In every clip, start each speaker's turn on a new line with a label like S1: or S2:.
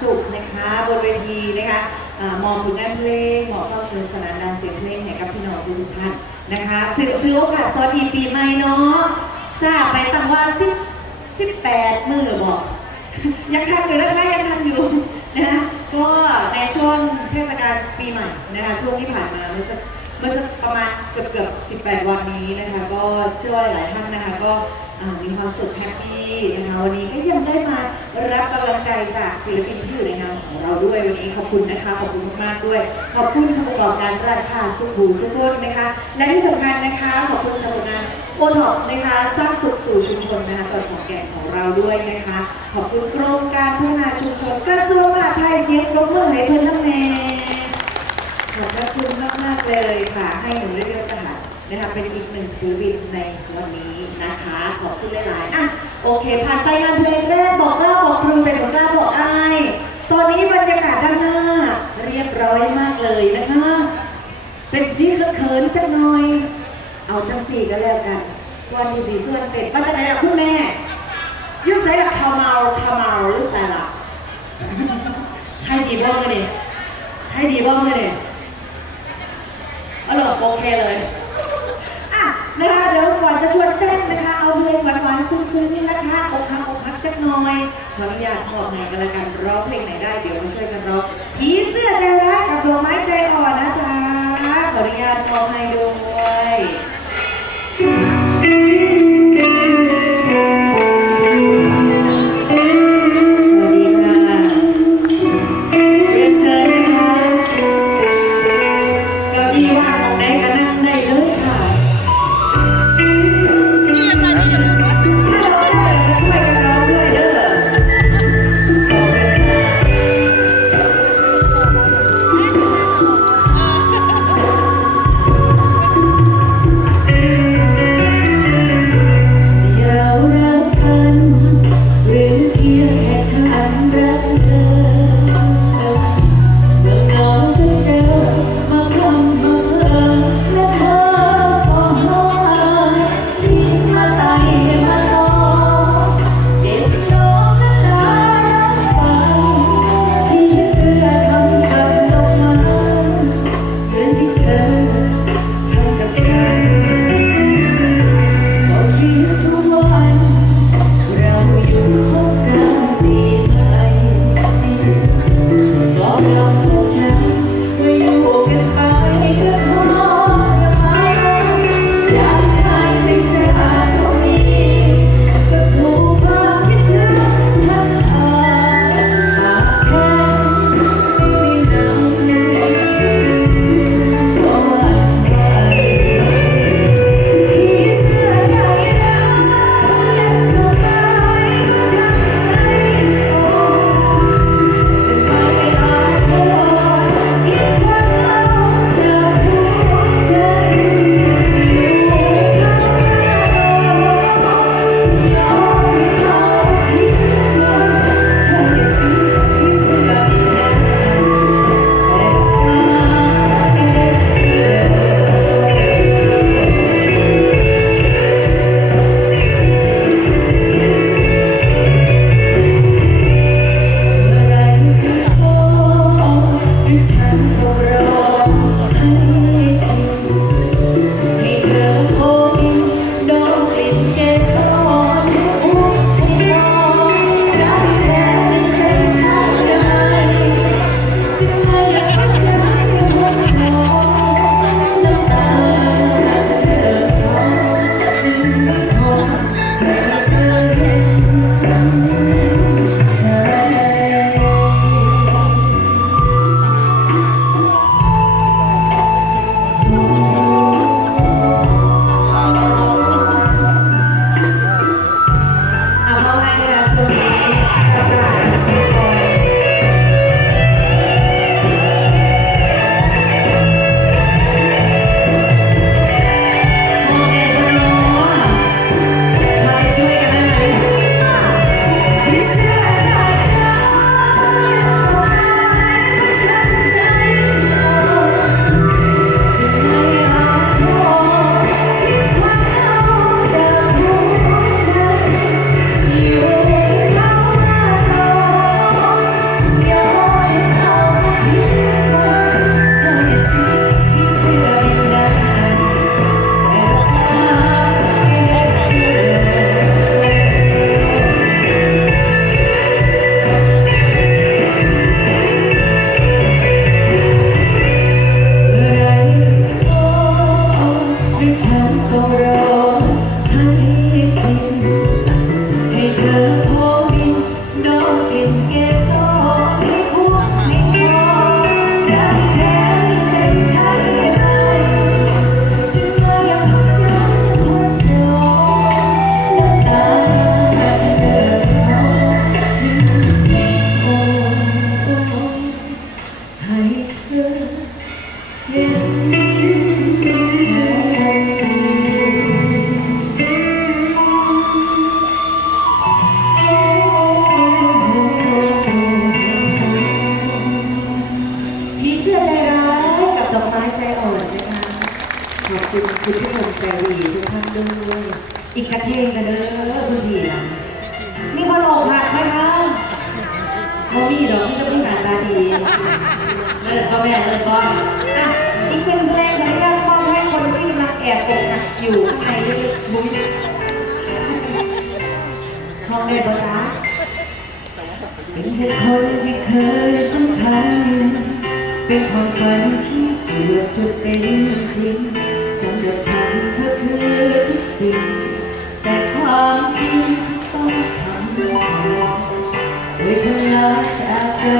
S1: สุขนะคะบนเวทีนะคะอมองผลงงานเพลงมอบความสนุกสนานดานเสียงเพลงให้กับพี่น้องทุกท่านนะคะถือถือโอกาสสวัสดีปีใหม่เนาะทราบไปตั้งว่าสิบสิบแปดมือบอกยังทันอยู่นะคะยังทันอยู่นะคะก็ในช่วงเทศกาลปีใหม่นะคะช่วงที่ผ่านมาเมื่อสัก เมื่อสักประมาณเกือบเกือบ18 วันนี้นะคะ ก็เชื่อว่าหลายๆท่านนะคะ ก็มีความสุขแฮปปี้นะคะวันนี้ก็ยังได้มารับกำลังใจจากศิลปินที่อยู่ในงานของเราด้วยวันนี้ขอบคุณนะคะขอบคุณมากๆด้วย ขอบคุณผู้ประกอบการร้านค้าสุขูสุขนนะคะ และที่สำคัญนะคะขอบคุณสำนักงานโอท็อปนะคะสร้างสุขสู่ชุมชนนะคะจังหวัดขอนแก่นของเราด้วยนะคะ ขอบคุณกรมการพัฒนาชุมชนกระทรวงมหาดไทยเสียงปรบมือให้เพื่อนน้ำแน่ ขอบพระคุณมากๆเลยค่ะ ให้หนูได้เลือกทหารนะคะเป็นอีกหนึ่งศิลปินในวันนี้นะคะ ขอบคุณหลายๆอะโอเค ผ่านไปงานเพลงแรกบอกเล่าบอกครูแต่หนูกล้าบอกอายตอนนี้บรรยากาศด้านหน้าเรียบร้อยมากเลยนะคะ เป็นสีเขินๆจังหน่อย เอาจังสี่ก็แล้วกันก่อนที่สีส่วนเป็ดมาจากไหนล่ะคุณแม่ยุใส่ละคาเมาคาเมาหรือใส่ละใครดีบ้างเมื่อนี่ใครดีบ้างเมื่อนี่ อ๋อเหรอโอเคเลย อะนะคะเดี๋ยวก่อนจะชวนเต้นนะคะ เอาเพลงหวานๆซึ้งๆนะคะอกหักอกหักจักหน่อยขออนุญาตบอกให้กันละกันร้องเพลงไหนได้เดี๋ยวมาช่วยกันร้องผีเสื้อใจรักกับดวงไม้ใจอ่อนนะจ๊ะขออนุญาตมองให้ด้วย อีกจักเพลงกันเด้อคุณพี่นะมีคนอกหักไหมคะโมมี่ดอกพี่ก็พี่หน้าตาดีเลิศก็แม่เลิศก็อะอีกหนึ่งเพลงขออนุญาตมอบให้คนที่กำลังแอบอกหักอยู่ข้างในลึกๆบุ้ยห้องได้ปะจ๊ะเป็นแค่คนที่เคยสัมพันธ์เป็นความฝันที่เกือบจะเป็นจริงสำหรับฉันเธอคือทุกสิ่ง แต่ความจริงต้องทำใจเคยทำลายจากกัน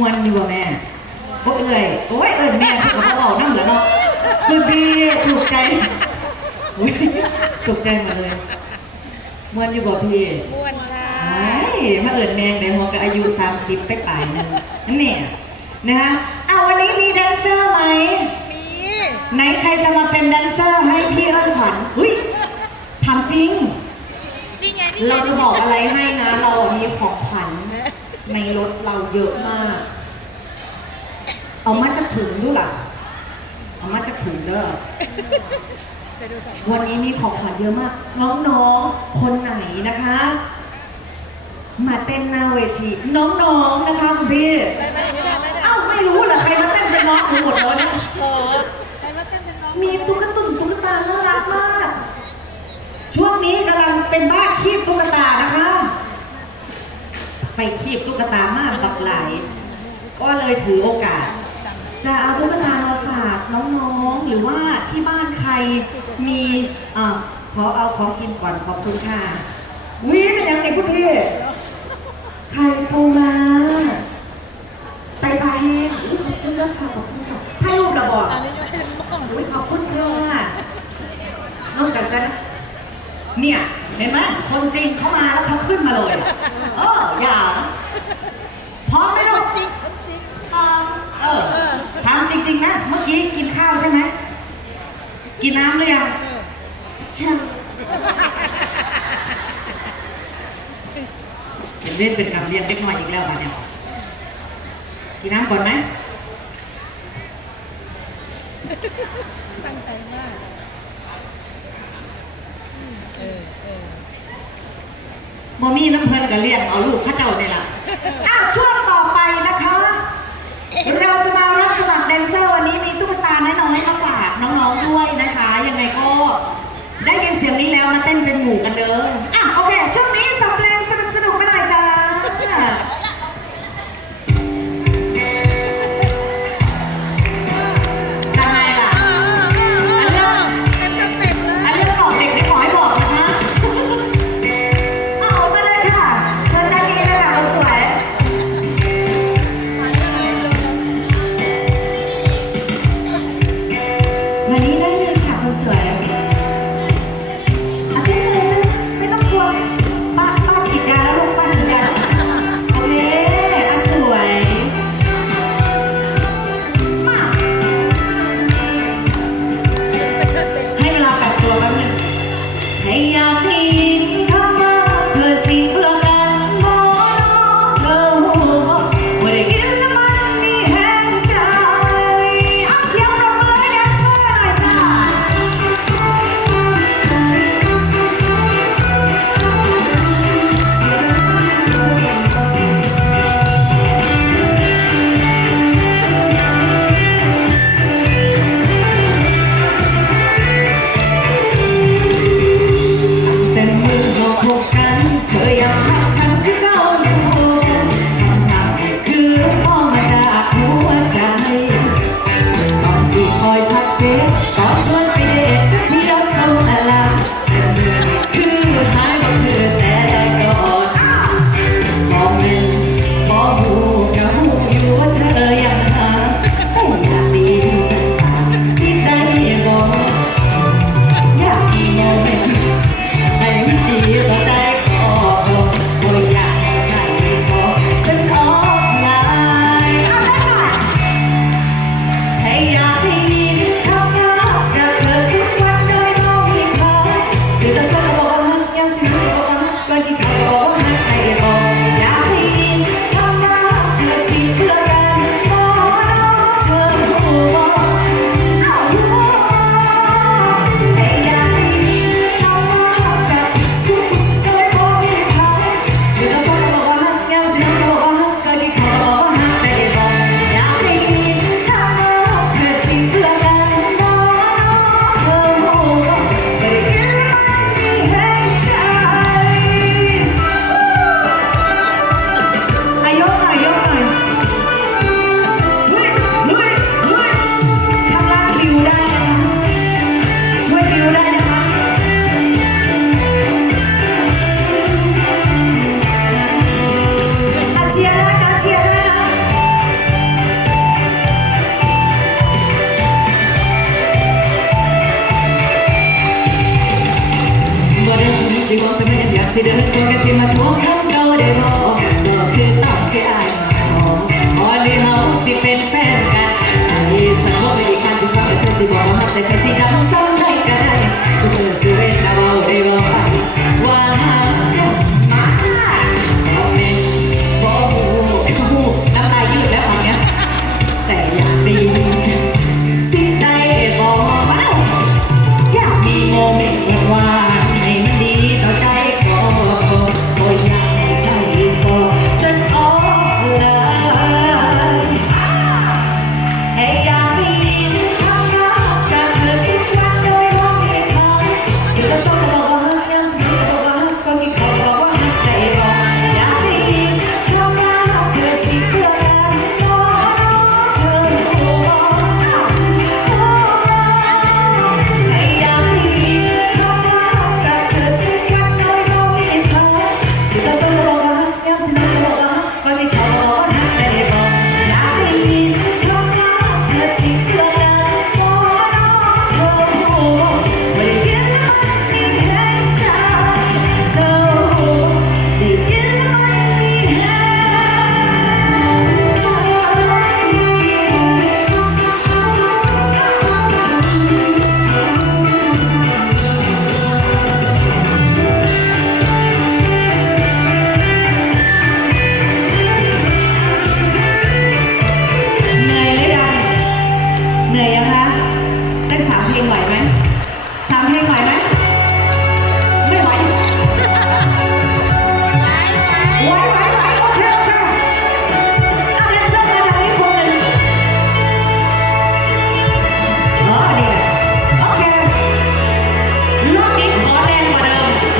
S1: มวนอยู่บ่แม่บ่เอ่ยโอ้ยเอิญแม่พูดกับพ่อเบานั่งเหรอเนาะคือดีถูกใจอุ๊ยตกใจหมดเลยมวนอยู่บ่พี่
S2: ม่วนค่ะ
S1: ไอ้มาเอิญแมงในหัวกับอายุ 30 ไปปลายหนึงนั่นเนี่ยนะคะอ้าววันนี้มีแดนเซอร์ไหม
S2: มี
S1: ไหนใครจะมาเป็นแดนเซอร์ให้พี่เอิญขวัญอุ้ยถามจริง
S2: นี่ไงนี่ไง
S1: เราจะบอกอะไรให้นะ เราอะมีของขวัญ ในรถเราเยอะมาก เอามาจากถุงด้วยล่ะ เอามาจากถุงเด้อ
S2: ไปดูสอง
S1: วันนี้มีของขวัญเยอะมาก น้องๆ คนไหนนะคะ มาเต้นหน้าเวที น้องๆ นะคะคุณพี่
S2: ไม่ไม่ไม่ได้ไม่ได้
S1: เอ้าไม่รู้เหรอใครมาเต้นเป็นน้องทั้งหมดเลยเนี่ย
S2: โอ้ใครมาเต้นเป็นน้อง
S1: มีตุ๊กตุ่นตุ๊กตาน่ารักมาก ช่วงนี้กำลังเป็นบ้าคีบตุ๊กตานะคะ ไปคีบตุ๊กตามากบักหลาย ก็เลยถือโอกาส
S2: จะ
S1: เอาตุ๊กตามาฝากน้องๆ หรือว่าที่บ้านใครมีอ่าขอเอาของกินก่อนขอบคุณค่ะวิเป็นยังไงคุณพี่ไข่ปูมาไตปลาแห้งอุ๊ยขอบคุณด้วยค่ะขอบคุณค่ะถ่ายรูประบอก
S2: อุ้
S1: ยขอบคุณค่ะนอกจากจะเนี่ย เห็นไหมคนจริงเข้ามาแล้วเขาขึ้นมาเลย เอออย่าพร้อมไหมลูก
S2: จริงจริง
S1: เออทำจริง ๆ นะ เมื่อกี้กินข้าวใช่ไหม กินน้ำหรือยังเป็นเล่นเป็นกับเรียนเล็กน้อยอีกแล้วมาเนี่ยกินน้ำก่อนไหม
S2: ตั้งใจมากเออเออ
S1: มมี่น้ำเพลินกับเลี้ยงเอาลูกข้าเจ้าเนี่ยล่ะอ้าวช่วงต่อไปนะคะ เราจะมารับสมัครแดนเซอร์วันนี้มีตุ๊กตาน้อยๆมาฝากน้องๆด้วยนะคะ ยังไงก็ได้ยินเสียงนี้แล้วมาเต้นเป็นหมู่กันเด้อ